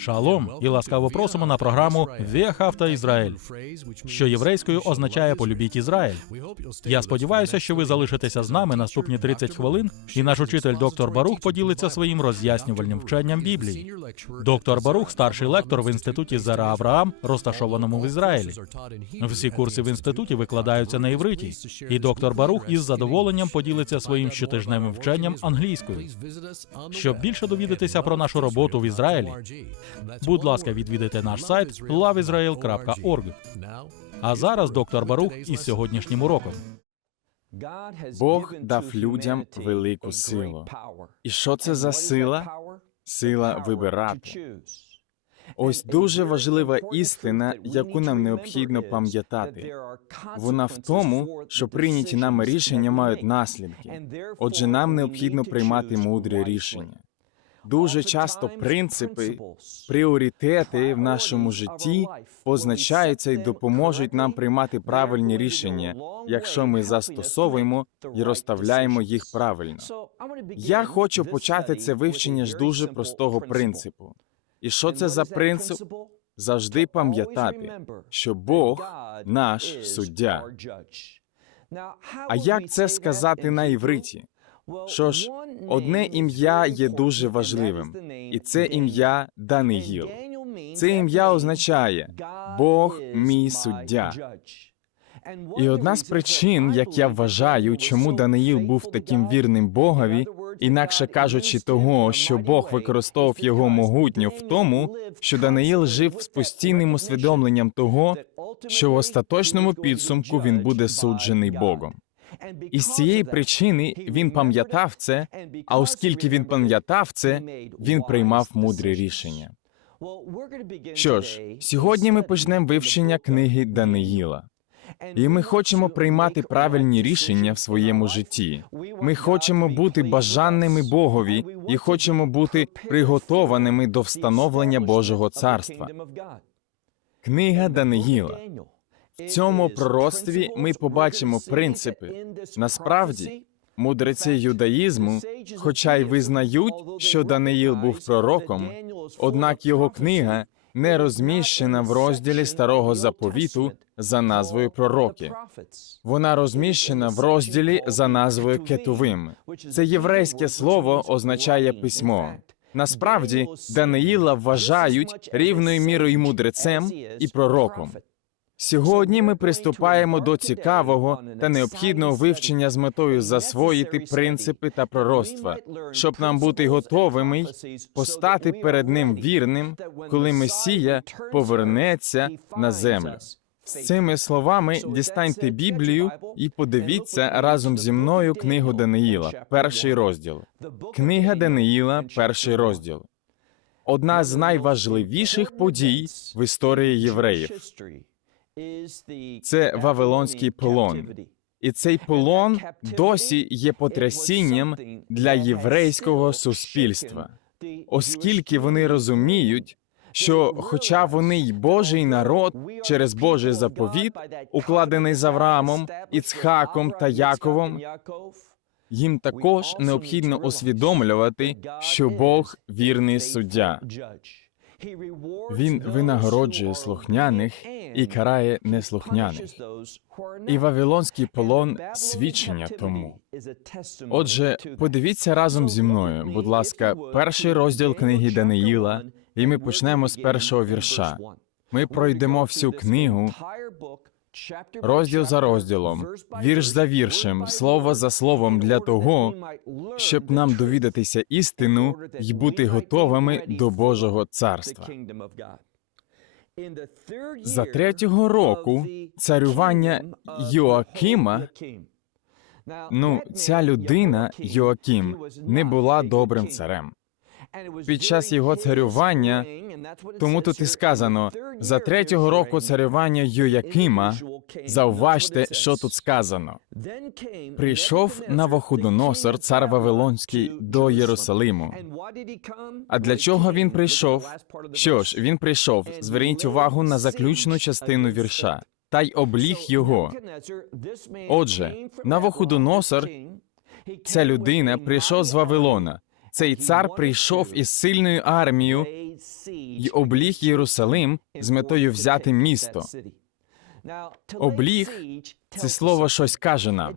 Шалом і ласкаво просимо на програму «Віахавта Ізраїль», що єврейською означає «Полюбіть Ізраїль». Я сподіваюся, що ви залишитеся з нами наступні 30 хвилин, і наш учитель доктор Барух поділиться своїм роз'яснювальним вченням Біблії. Доктор Барух, старший лектор в інституті Зера Авраам, розташованому в Ізраїлі. Всі курси в інституті викладаються на івриті, і доктор Барух із задоволенням поділиться своїм щотижневим вченням англійською. Щоб більше довідатися про нашу роботу в Ізраїлі, будь ласка, відвідайте наш сайт loveisrael.org. А зараз доктор Барух із сьогоднішнім уроком. Бог дав людям велику силу. І що це за сила? Сила вибирати. Ось дуже важлива істина, яку нам необхідно пам'ятати. Вона в тому, що прийняті нами рішення мають наслідки. Отже, нам необхідно приймати мудрі рішення. Дуже часто принципи, пріоритети в нашому житті позначаються і допоможуть нам приймати правильні рішення, якщо ми застосовуємо і розставляємо їх правильно. Я хочу почати це вивчення з дуже простого принципу. І що це за принцип? Завжди пам'ятати, що Бог наш суддя. А як це сказати на івриті? Що ж, одне ім'я є дуже важливим, і це ім'я Даниїл. Це ім'я означає Бог мій суддя. І одна з причин, як я вважаю, чому Даниїл був таким вірним Богові, інакше кажучи, того, що Бог використовував його могутньо в тому, що Даниїл жив з постійним усвідомленням того, що в остаточному підсумку він буде суджений Богом. І з цієї причини він пам'ятав це, а оскільки він пам'ятав це, він приймав мудрі рішення. Що ж, сьогодні ми почнемо вивчення книги Даниїла. І ми хочемо приймати правильні рішення в своєму житті. Ми хочемо бути бажаними Богові і хочемо бути приготованими до встановлення Божого царства. Книга Даниїла. Цьому пророцтві ми побачимо принципи. Насправді, мудреці юдаїзму, хоча й визнають, що Даниїл був пророком, однак його книга не розміщена в розділі старого заповіту за назвою Пророки. Вона розміщена в розділі за назвою Кетувим. Це єврейське слово означає письмо. Насправді, Даниїла вважають рівною мірою мудрецем і пророком. Сьогодні ми приступаємо до цікавого та необхідного вивчення з метою засвоїти принципи та пророцтва, щоб нам бути готовими й постати перед ним вірним, коли Месія повернеться на землю. З цими словами дістаньте Біблію і подивіться разом зі мною книгу Даниїла, перший розділ. Книга Даниїла, перший розділ. Одна з найважливіших подій в історії євреїв. Це Вавилонський полон. І цей полон досі є потрясінням для єврейського суспільства, оскільки вони розуміють, що, хоча вони й Божий народ через Божий заповіт, укладений з Авраамом, Іцхаком та Яковом, їм також необхідно усвідомлювати, що Бог вірний суддя. Він винагороджує слухняних і карає неслухняних. І Вавилонський полон свідчення тому. Отже, подивіться разом зі мною, будь ласка, перший розділ книги Даниїла, і ми почнемо з першого вірша. Ми пройдемо всю книгу, розділ за розділом, вірш за віршем, слово за словом для того, щоб нам довідатися істину і бути готовими до Божого царства. За третього року царювання Йоакима, ну, ця людина, Йоаким, не була добрим царем. Під час його царювання, тому тут і сказано, за третього року царювання Йоякима, зауважте, що тут сказано. Прийшов Навуходоносор, цар Вавилонський, до Єрусалиму. А для чого він прийшов? Що ж, він прийшов, зверніть увагу на заключну частину вірша, та й обліг його. Отже, Навуходоносор, ця людина прийшов з Вавилона, Цей цар прийшов із сильною армією й обліг Єрусалим з метою взяти місто. Обліг це слово щось каже нам,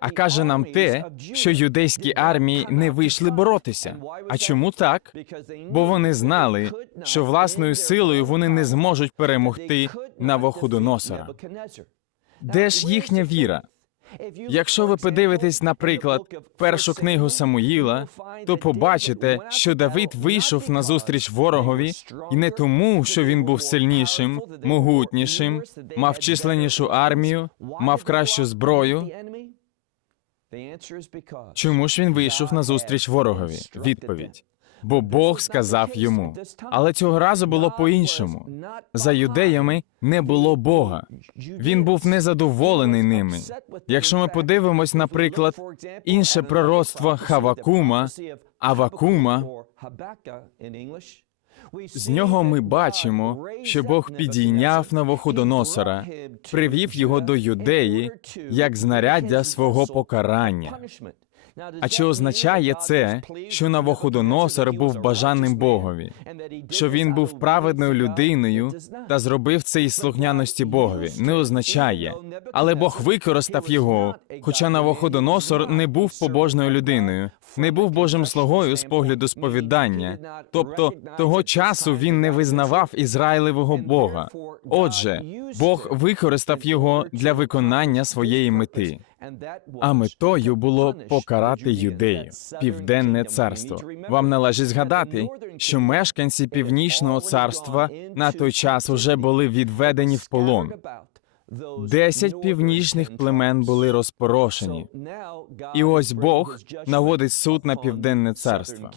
а каже нам те, що юдейські армії не вийшли боротися. А чому так? Бо вони знали, що власною силою вони не зможуть перемогти Навуходоносора. Де ж їхня віра? Якщо ви подивитесь, наприклад, першу книгу Самуїла, то побачите, що Давид вийшов на зустріч ворогові, і не тому, що він був сильнішим, могутнішим, мав численнішу армію, мав кращу зброю. Чому ж він вийшов на зустріч ворогові? Відповідь. Бо Бог сказав йому. Але цього разу було по-іншому. За юдеями не було Бога. Він був незадоволений ними. Якщо ми подивимось, наприклад, інше пророцтво Хавакума, Авакума, з нього ми бачимо, що Бог підійняв Навуходоносора, привів його до юдеї як знаряддя свого покарання. А чи означає це, що Навуходоносор був бажаним Богові, що він був праведною людиною та зробив це із слухняності Богові? Не означає. Але Бог використав його, хоча Навуходоносор не був побожною людиною, не був Божим слугою з погляду сповідання. Тобто того часу він не визнавав Ізраїлевого Бога. Отже, Бог використав його для виконання своєї мети. А метою було покарати юдеїв, південне царство. Вам належить згадати, що мешканці північного царства на той час уже були відведені в полон. Десять північних племен були розпорошені. І ось Бог наводить суд на південне царство.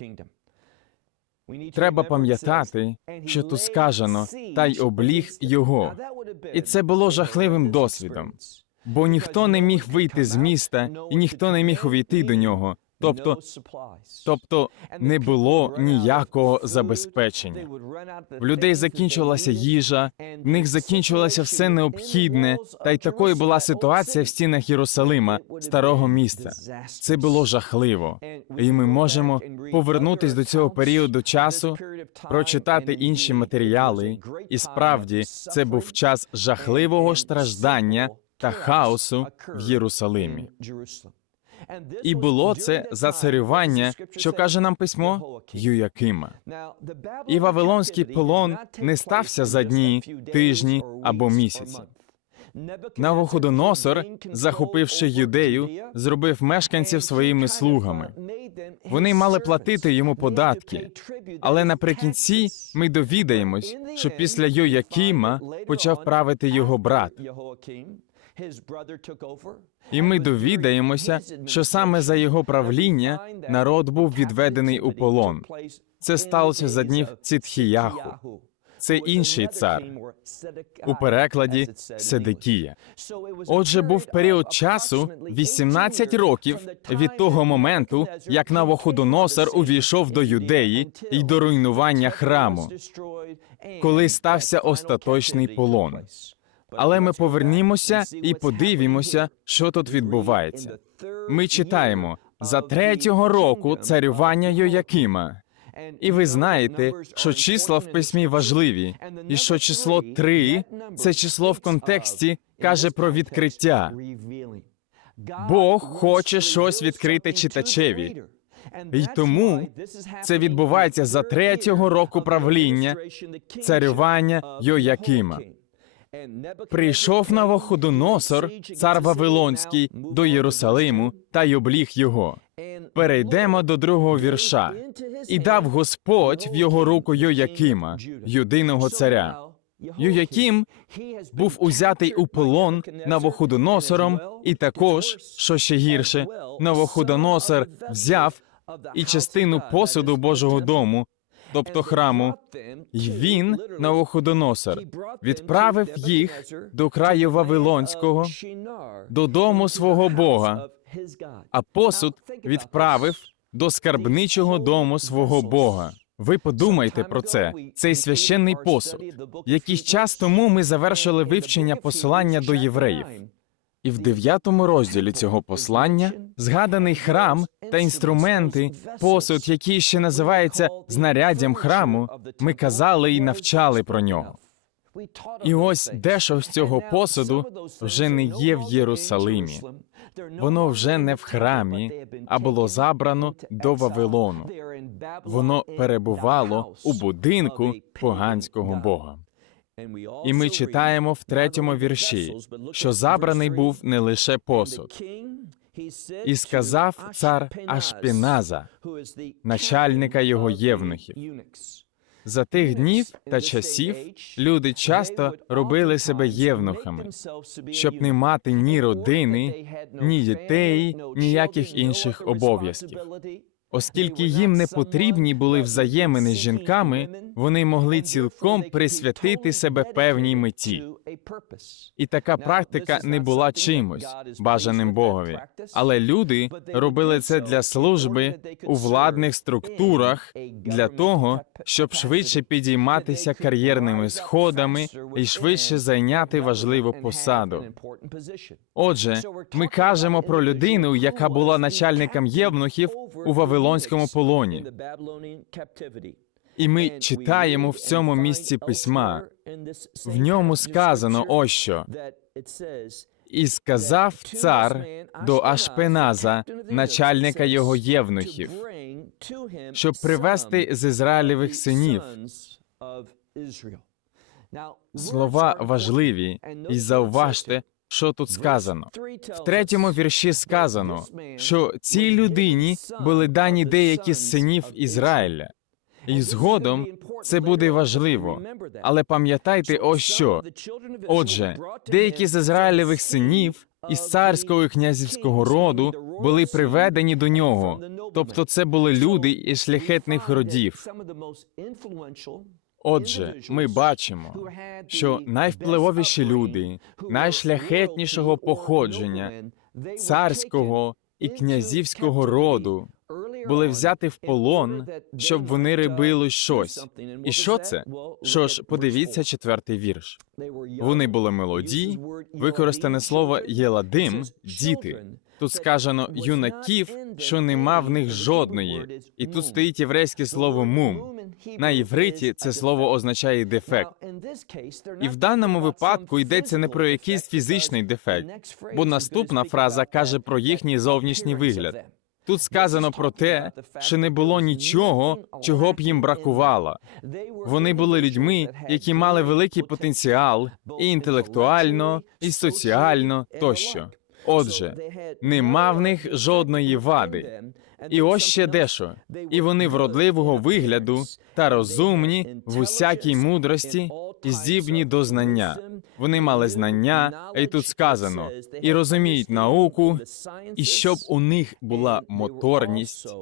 Треба пам'ятати, що тут сказано, та й обліг його. І це було жахливим досвідом. Бо ніхто не міг вийти з міста, і ніхто не міг увійти до нього. Тобто, тобто не було ніякого забезпечення. В людей закінчувалася їжа, в них закінчувалося все необхідне, та й такою була ситуація в стінах Єрусалима, старого міста. Це було жахливо, і ми можемо повернутись до цього періоду часу, прочитати інші матеріали, і справді це був час жахливого страждання та хаосу в Єрусалимі. І було це за царювання, що каже нам письмо Юякима. І Вавилонський полон не стався за дні, тижні або місяці. Навуходоносор, захопивши юдею, зробив мешканців своїми слугами. Вони мали платити йому податки, але наприкінці ми довідаємось, що після Йоякима почав правити його брат. І ми довідаємося, що саме за його правління народ був відведений у полон. Це сталося за днів Цитхіяху. Це інший цар у перекладі Седекія. Отже, був період часу 18 років від того моменту, як Навуходоносор увійшов до юдеї і до руйнування храму, коли стався остаточний полон. Але ми повернімося і подивимося, що тут відбувається. Ми читаємо за третього року царювання Йоякима. І ви знаєте, що числа в письмі важливі, і що число три це число в контексті каже про відкриття. Бог хоче щось відкрити читачеві. І тому це відбувається за третього року правління царювання Йоякима. Прийшов Навуходоносор, цар Вавилонський, до Єрусалиму та й обліг його. Перейдемо до другого вірша. І дав Господь в його руку Йоякима, юдиного царя. Йояким був узятий у полон Навуходоносором, і також, що ще гірше, Навуходоносор взяв і частину посуду Божого дому, тобто храму, і він, Навуходоносор, відправив їх до краю Вавилонського, додому свого Бога, а посуд відправив до скарбничого дому свого Бога. Ви подумайте про це. Цей священний посуд. Якийсь час тому ми завершили вивчення посилання до євреїв. І в дев'ятому розділі цього послання згаданий храм та інструменти, посуд, який ще називається знаряддям храму, ми казали і навчали про нього. І ось дещо з цього посуду вже не є в Єрусалимі. Воно вже не в храмі, а було забрано до Вавилону. Воно перебувало у будинку поганського бога. І ми читаємо в третьому вірші, що забраний був не лише посуд. І сказав цар Ашпіназа, начальника його євнухів. За тих днів та часів люди часто робили себе євнухами, щоб не мати ні родини, ні дітей, ніяких інших обов'язків. Оскільки їм не потрібні були взаємини з жінками, вони могли цілком присвятити себе певній меті. І така практика не була чимось бажаним Богові. Але люди робили це для служби у владних структурах для того, щоб швидше підійматися кар'єрними сходами і швидше зайняти важливу посаду. Отже, ми кажемо про людину, яка була начальником євнухів у Вавилонському полоні. І ми читаємо в цьому місці письма. В ньому сказано ось що. І сказав цар до Ашпеназа, начальника його євнухів, щоб привести з Ізраїлевих синів. Слова важливі, і зауважте, що тут сказано. В третьому вірші сказано, що цій людині були дані деякі з синів Ізраїля. І згодом це буде важливо. Але пам'ятайте ось що. Отже, деякі з Ізраїлевих синів із царського і князівського роду були приведені до нього, тобто це були люди із шляхетних родів. Отже, ми бачимо, що найвпливовіші люди, найшляхетнішого походження, царського і князівського роду були взяті в полон, щоб вони робили щось. І що це? Що ж, подивіться четвертий вірш. Вони були молоді, використане слово єладим, діти. Тут сказано юнаків, що нема в них жодної, і тут стоїть єврейське слово мум. На євриті це слово означає дефект. І в даному випадку йдеться не про якийсь фізичний дефект, бо наступна фраза каже про їхній зовнішній вигляд. Тут сказано про те, що не було нічого, чого б їм бракувало. Вони були людьми, які мали великий потенціал і інтелектуально, і соціально тощо. Отже, нема в них жодної вади. І ось ще дещо. І вони вродливого вигляду та розумні в усякій мудрості здібні до знання. Вони мали знання, і тут сказано, і розуміють науку, і щоб у них була моторність,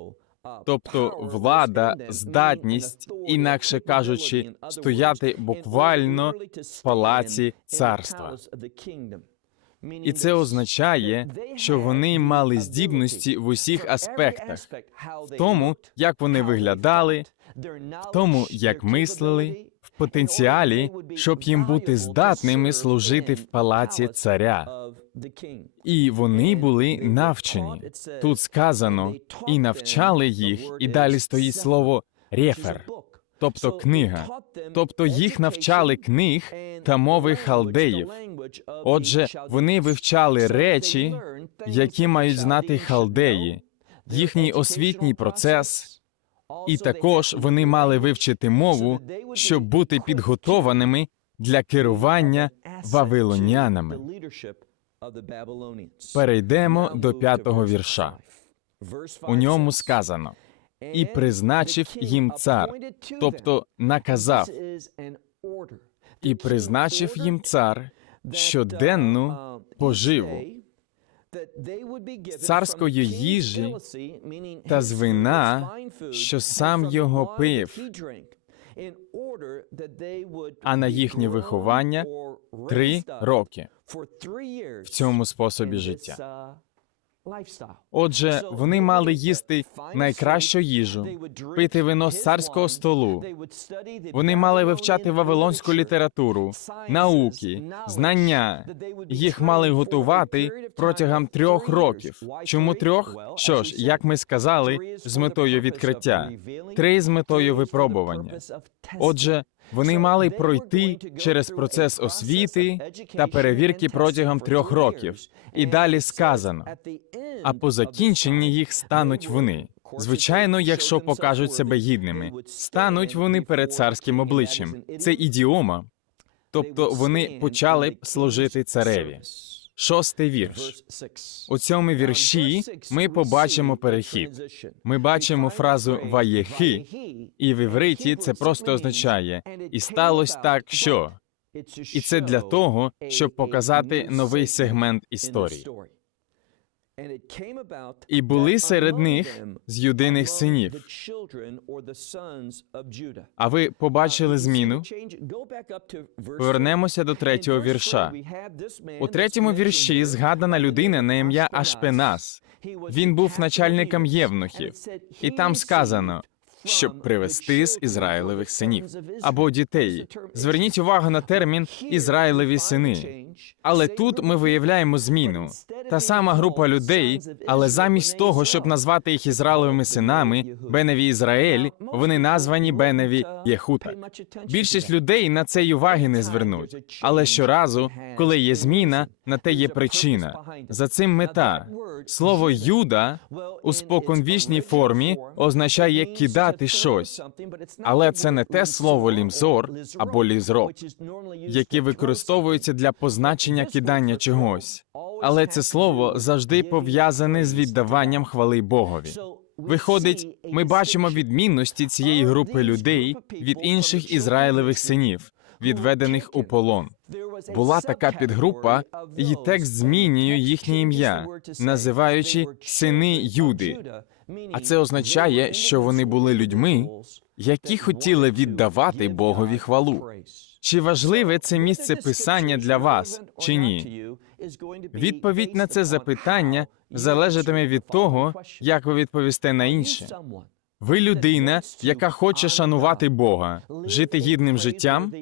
тобто влада, здатність, інакше кажучи, стояти буквально в палаці царства. І це означає, що вони мали здібності в усіх аспектах, в тому, як вони виглядали, в тому, як мислили, потенціалі, щоб їм бути здатними служити в палаці царя. І вони були навчені. Тут сказано і навчали їх, і далі стоїть слово рефер, тобто книга. Тобто їх навчали книг та мови халдеїв. Отже, вони вивчали речі, які мають знати халдеї, їхній освітній процес, і також вони мали вивчити мову, щоб бути підготованими для керування вавилонянами. Перейдемо до п'ятого вірша. У ньому сказано і призначив їм цар, тобто наказав, і призначив їм цар щоденну поживу з царської їжі та з вина, що сам його пив, а на їхнє виховання три роки в цьому способі життя. Отже, вони мали їсти найкращу їжу, пити вино з царського столу. Вони мали вивчати вавилонську літературу, науки, знання. Їх мали готувати протягом трьох років. Чому трьох? Що ж, як ми сказали, з метою відкриття, три з метою випробування. Отже, вони мали пройти через процес освіти та перевірки протягом трьох років. І далі сказано: а по закінченні їх стануть вони. Звичайно, якщо покажуть себе гідними, стануть вони перед царським обличчям. Це ідіома, тобто вони почали б служити цареві. Шостий вірш. У цьому вірші ми побачимо перехід. Ми бачимо фразу «ваєхи», і в івриті це просто означає і сталося так, що і це для того, щоб показати новий сегмент історії. І були серед них з юдиних синів. А ви побачили зміну? Повернемося до третього вірша. У третьому вірші згадана людина на ім'я Ашпенас. Він був начальником євнухів, і там сказано, щоб привести з Ізраїлевих синів або дітей. Зверніть увагу на термін Ізраїлеві сини. Але тут ми виявляємо зміну. Та сама група людей, але замість того, щоб назвати їх Ізраїлевими синами, Беневі Ізраїль, вони названі Беневі Єхута. Більшість людей на це й уваги не звернуть. Але щоразу, коли є зміна, на те є причина. За цим мета. Слово Юда у споконвічній формі означає кидати щось, але це не те слово лімзор або лізрок, яке використовується для позначення кидання чогось. Але це слово завжди пов'язане з віддаванням хвали Богові. Виходить, ми бачимо відмінності цієї групи людей від інших ізраїлевих синів, відведених у полон. Була така підгрупа, і текст змінює їхнє ім'я, називаючи сини Юди. А це означає, що вони були людьми, які хотіли віддавати Богові хвалу. Чи важливе це місце писання для вас, чи ні? Відповідь на це запитання залежатиме від того, як ви відповісте на інше. Ви людина, яка хоче шанувати Бога, жити гідним життям.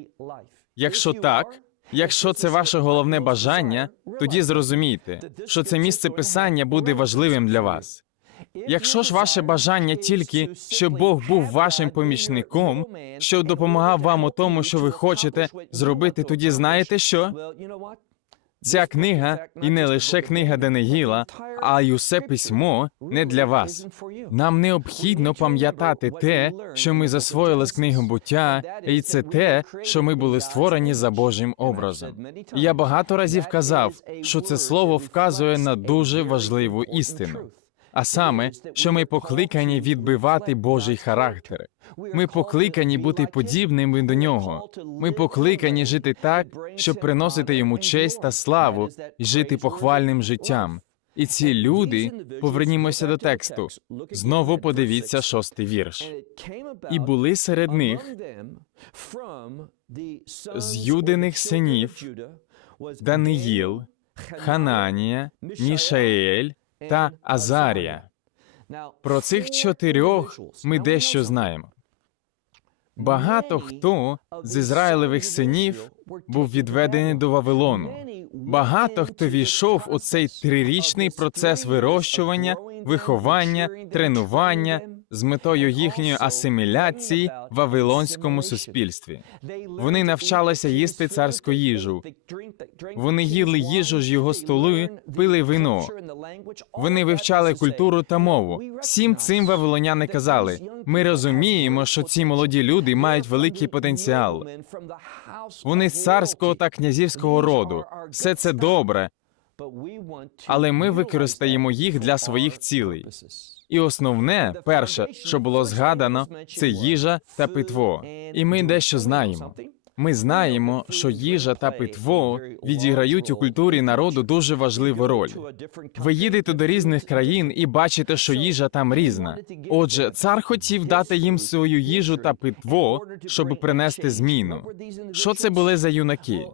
Якщо так, якщо це ваше головне бажання, тоді зрозумійте, що це місце писання буде важливим для вас. Якщо ж ваше бажання тільки, щоб Бог був вашим помічником, що допомагав вам у тому, що ви хочете зробити, тоді знаєте що? Ця книга, і не лише книга Денегіла, а й усе письмо не для вас. Нам необхідно пам'ятати те, що ми засвоїли з книги буття, і це те, що ми були створені за Божим образом. І Я багато разів казав, що це слово вказує на дуже важливу істину. А саме, що ми покликані відбивати Божий характер. Ми покликані бути подібними до нього. Ми покликані жити так, щоб приносити йому честь та славу і жити похвальним життям. І ці люди, повернімося до тексту. Знову подивіться шостий вірш. І були серед них з юдиних синів Даниїл, Хананія, Мішаель та Азарія. Про цих чотирьох ми дещо знаємо. Багато хто з Ізраїлевих синів був відведений до Вавилону. Багато хто війшов у цей трирічний процес вирощування, виховання, тренування з метою їхньої асиміляції в вавилонському суспільстві. Вони навчалися їсти царську їжу. Вони їли їжу з його столу, пили вино. Вони вивчали культуру та мову. Всім цим вавилоняни казали: ми розуміємо, що ці молоді люди мають великий потенціал. Вони з царського та князівського роду. Все це добре, але ми використаємо їх для своїх цілей. І основне, перше, що було згадано, це їжа та питво. І ми дещо знаємо. Ми знаємо, що їжа та питво відіграють у культурі народу дуже важливу роль. Ви їдете до різних країн і бачите, що їжа там різна. Отже, цар хотів дати їм свою їжу та питво, щоб принести зміну. Що це були за юнаки?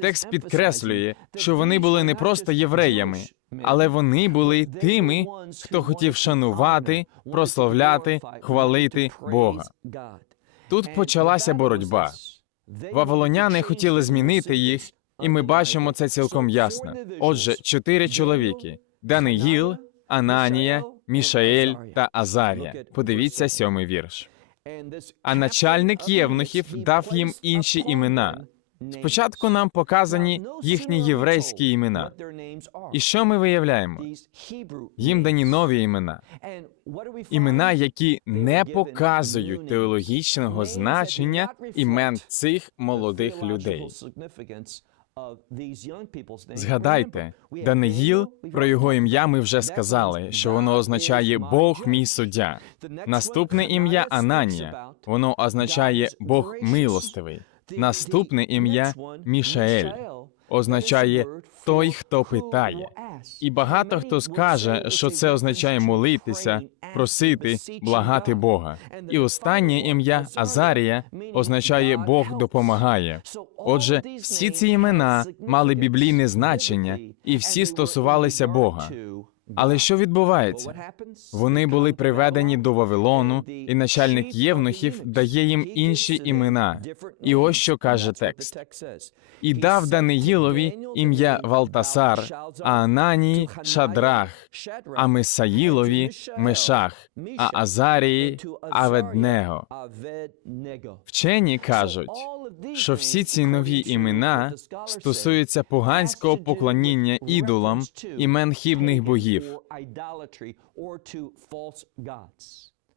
Текст підкреслює, що вони були не просто євреями, але вони були тими, хто хотів шанувати, прославляти, хвалити Бога. Тут почалася боротьба. Вавилоняни хотіли змінити їх, і ми бачимо це цілком ясно. Отже, чотири чоловіки: Даниїл, Ананія, Мішаель та Азарія. Подивіться сьомий вірш. А начальник євнухів дав їм інші імена. Спочатку нам показані їхні єврейські імена. І що ми виявляємо? Їм дані нові імена. Імена, які не показують теологічного значення імен цих молодих людей. Згадайте, Даниїл, про його ім'я ми вже сказали, що воно означає Бог мій суддя. Наступне ім'я Ананія. Воно означає Бог милостивий. Наступне ім'я Мішаель означає той, хто питає. І багато хто скаже, що це означає молитися, просити, благати Бога. І останнє ім'я Азарія означає Бог допомагає. Отже, всі ці імена мали біблійне значення, і всі стосувалися Бога. Але що відбувається? Вони були приведені до Вавилону, і начальник євнухів дає їм інші імена. І ось що каже текст: і дав Даниїлові ім'я Валтасар, а Ананії Шадрах, а Месаїлові Мешах, а Азарії Аведнего. Вчені кажуть, що всі ці нові імена стосуються поганського поклоніння ідолам, імен хібних богів.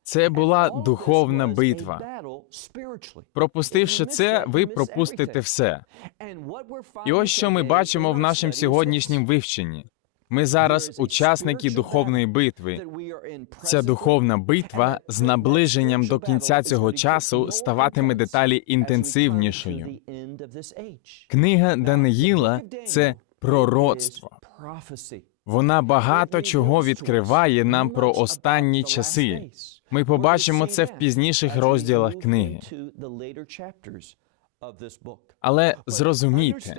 Це була духовна битва. Пропустивши це, ви пропустите все. І ось що ми бачимо в нашому сьогоднішнім вивченні. Ми зараз учасники духовної битви. Ця духовна битва з наближенням до кінця цього часу ставатиме деталі інтенсивнішою. Книга Даниїла це пророцтво. Вона багато чого відкриває нам про останні часи. Ми побачимо це в пізніших розділах книги. Але зрозумійте,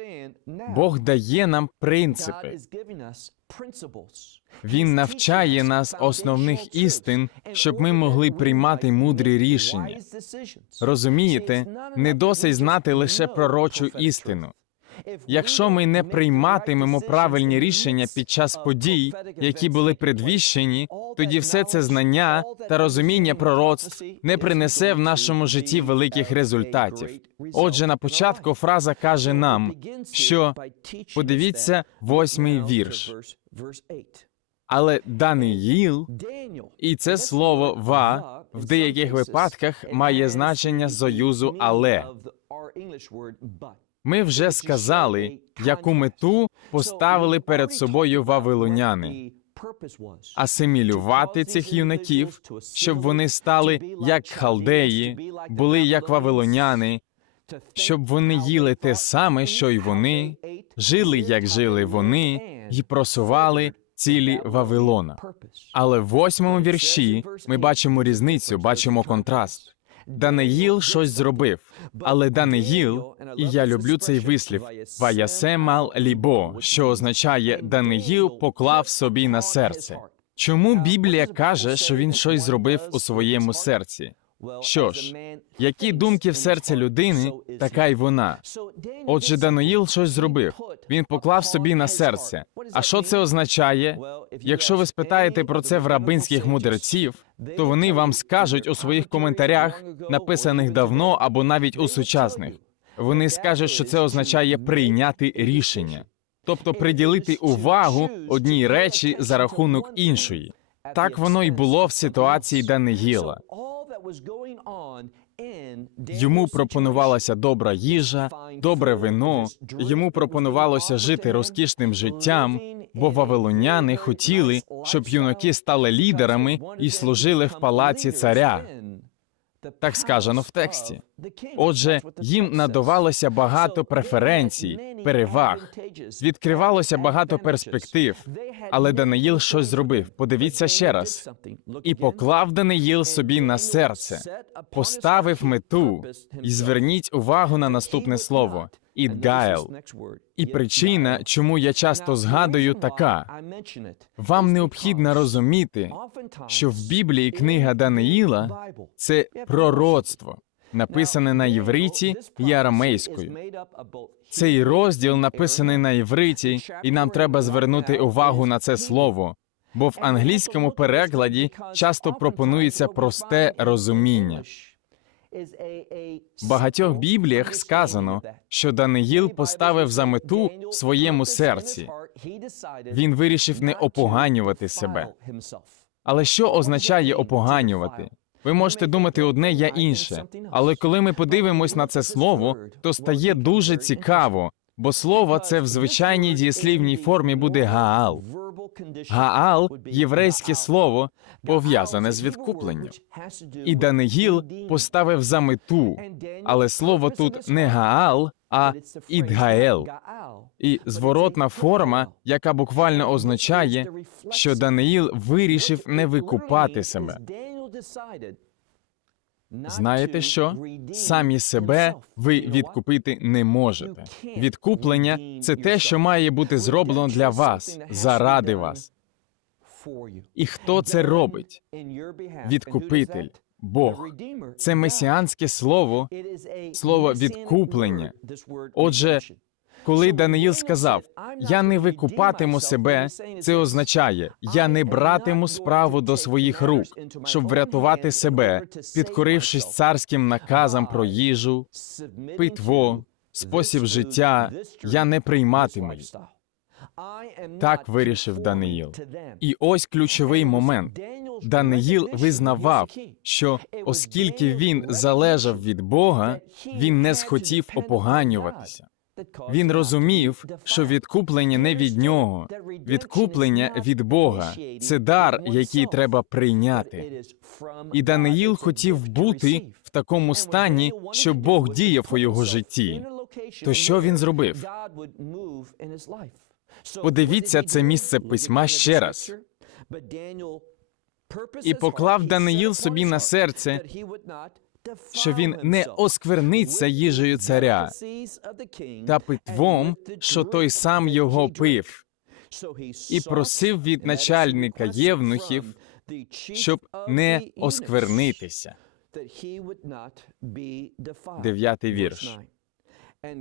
Бог дає нам принципи. Він навчає нас основних істин, щоб ми могли приймати мудрі рішення. Розумієте, не досить знати лише пророчу істину. Якщо ми не прийматимемо правильні рішення під час подій, які були предвіщені, тоді все це знання та розуміння пророцтв не принесе в нашому житті великих результатів. Отже, на початку фраза каже нам, що подивіться восьмий вірш. Але Даниїл, і це слово ва в деяких випадках має значення союзу але. Ми вже сказали, яку мету поставили перед собою вавилоняни асимілювати цих юнаків, щоб вони стали як халдеї, були як вавилоняни, щоб вони їли те саме, що й вони, жили, як жили вони, і просували цілі Вавилона. Але в восьмому вірші ми бачимо різницю, бачимо контраст. Даниїл щось зробив, але Даниїл, і я люблю цей вислів Ваясемал лібо, що означає Даниїл поклав собі на серце. Чому Біблія каже, що він щось зробив у своєму серці? Що ж, які думки в серці людини, така й вона. Отже, Даниїл щось зробив. Він поклав собі на серце. А що це означає? Якщо ви спитаєте про це в рабинських мудреців, то вони вам скажуть у своїх коментарях, написаних давно або навіть у сучасних. Вони скажуть, що це означає прийняти рішення, тобто приділити увагу одній речі за рахунок іншої. Так воно й було в ситуації Даниїла. Йому пропонувалася добра їжа, добре вино. Йому пропонувалося жити розкішним життям, бо вавилоняни хотіли, щоб юнаки стали лідерами і служили в палаці царя. Так сказано в тексті. Отже, їм надавалося багато преференцій, переваг, відкривалося багато перспектив. Але Даниїл щось зробив. Подивіться ще раз. І поклав Даниїл собі на серце, поставив мету. І зверніть увагу на наступне слово «ідгайл». І причина, чому я часто згадую, така: вам необхідно розуміти, що в Біблії книга Даниїла це пророцтво, написане на євриті і арамейською. Цей розділ написаний на євриті, і нам треба звернути увагу на це слово, бо в англійському перекладі часто пропонується просте розуміння. В багатьох бібліях сказано, що Даниїл поставив за мету в своєму серці. Він вирішив не опоганювати себе. Але що означає опоганювати? Ви можете думати одне, я інше. Але коли ми подивимось на це слово, то стає дуже цікаво, бо слово це в звичайній дієслівній формі буде гаал. Гаал єврейське слово пов'язане з відкупленням. І Даниїл поставив за мету, але слово тут не гаал, а ідгаел. І зворотна форма, яка буквально означає, що Даниїл вирішив не викупати себе. Знаєте що? Самі себе ви відкупити не можете. Відкуплення це те, що має бути зроблено для вас, заради вас. І хто це робить? Відкупитель, Бог. Це месіанське слово, слово відкуплення. Отже, коли Даниїл сказав: Я не викупатиму себе, це означає, я не братиму справу до своїх рук, щоб врятувати себе, підкорившись царським наказам про їжу, питво, спосіб життя, я не прийматиму. Так вирішив Даниїл. І ось ключовий момент. Даниїл визнавав, що оскільки він залежав від Бога, він не схотів опоганюватися. Він розумів, що відкуплення не від нього, відкуплення від Бога це дар, який треба прийняти. І Даниїл хотів бути в такому стані, щоб Бог діяв у його житті. То що він зробив? Подивіться це місце письма ще раз. І поклав Даниїл собі на серце, що він не оскверниться їжею царя та питвом, що той сам його пив, і просив від начальника євнухів, щоб не осквернитися. Дев'ятий вірш.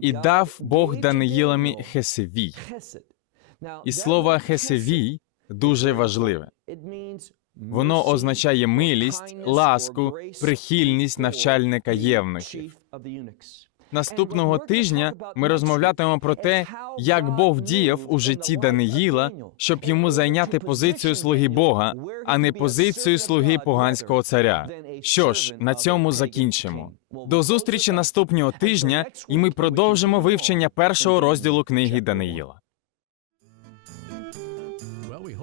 І дав Бог Даниїлові Хесевій. І слово Хесевій дуже важливе. Воно означає милість, ласку, прихильність навчальника євнухів. Наступного тижня ми розмовлятимемо про те, як Бог діяв у житті Даниїла, щоб йому зайняти позицію слуги Бога, а не позицію слуги поганського царя. Що ж, на цьому закінчимо. До зустрічі наступного тижня, і ми продовжимо вивчення першого розділу книги Даниїла.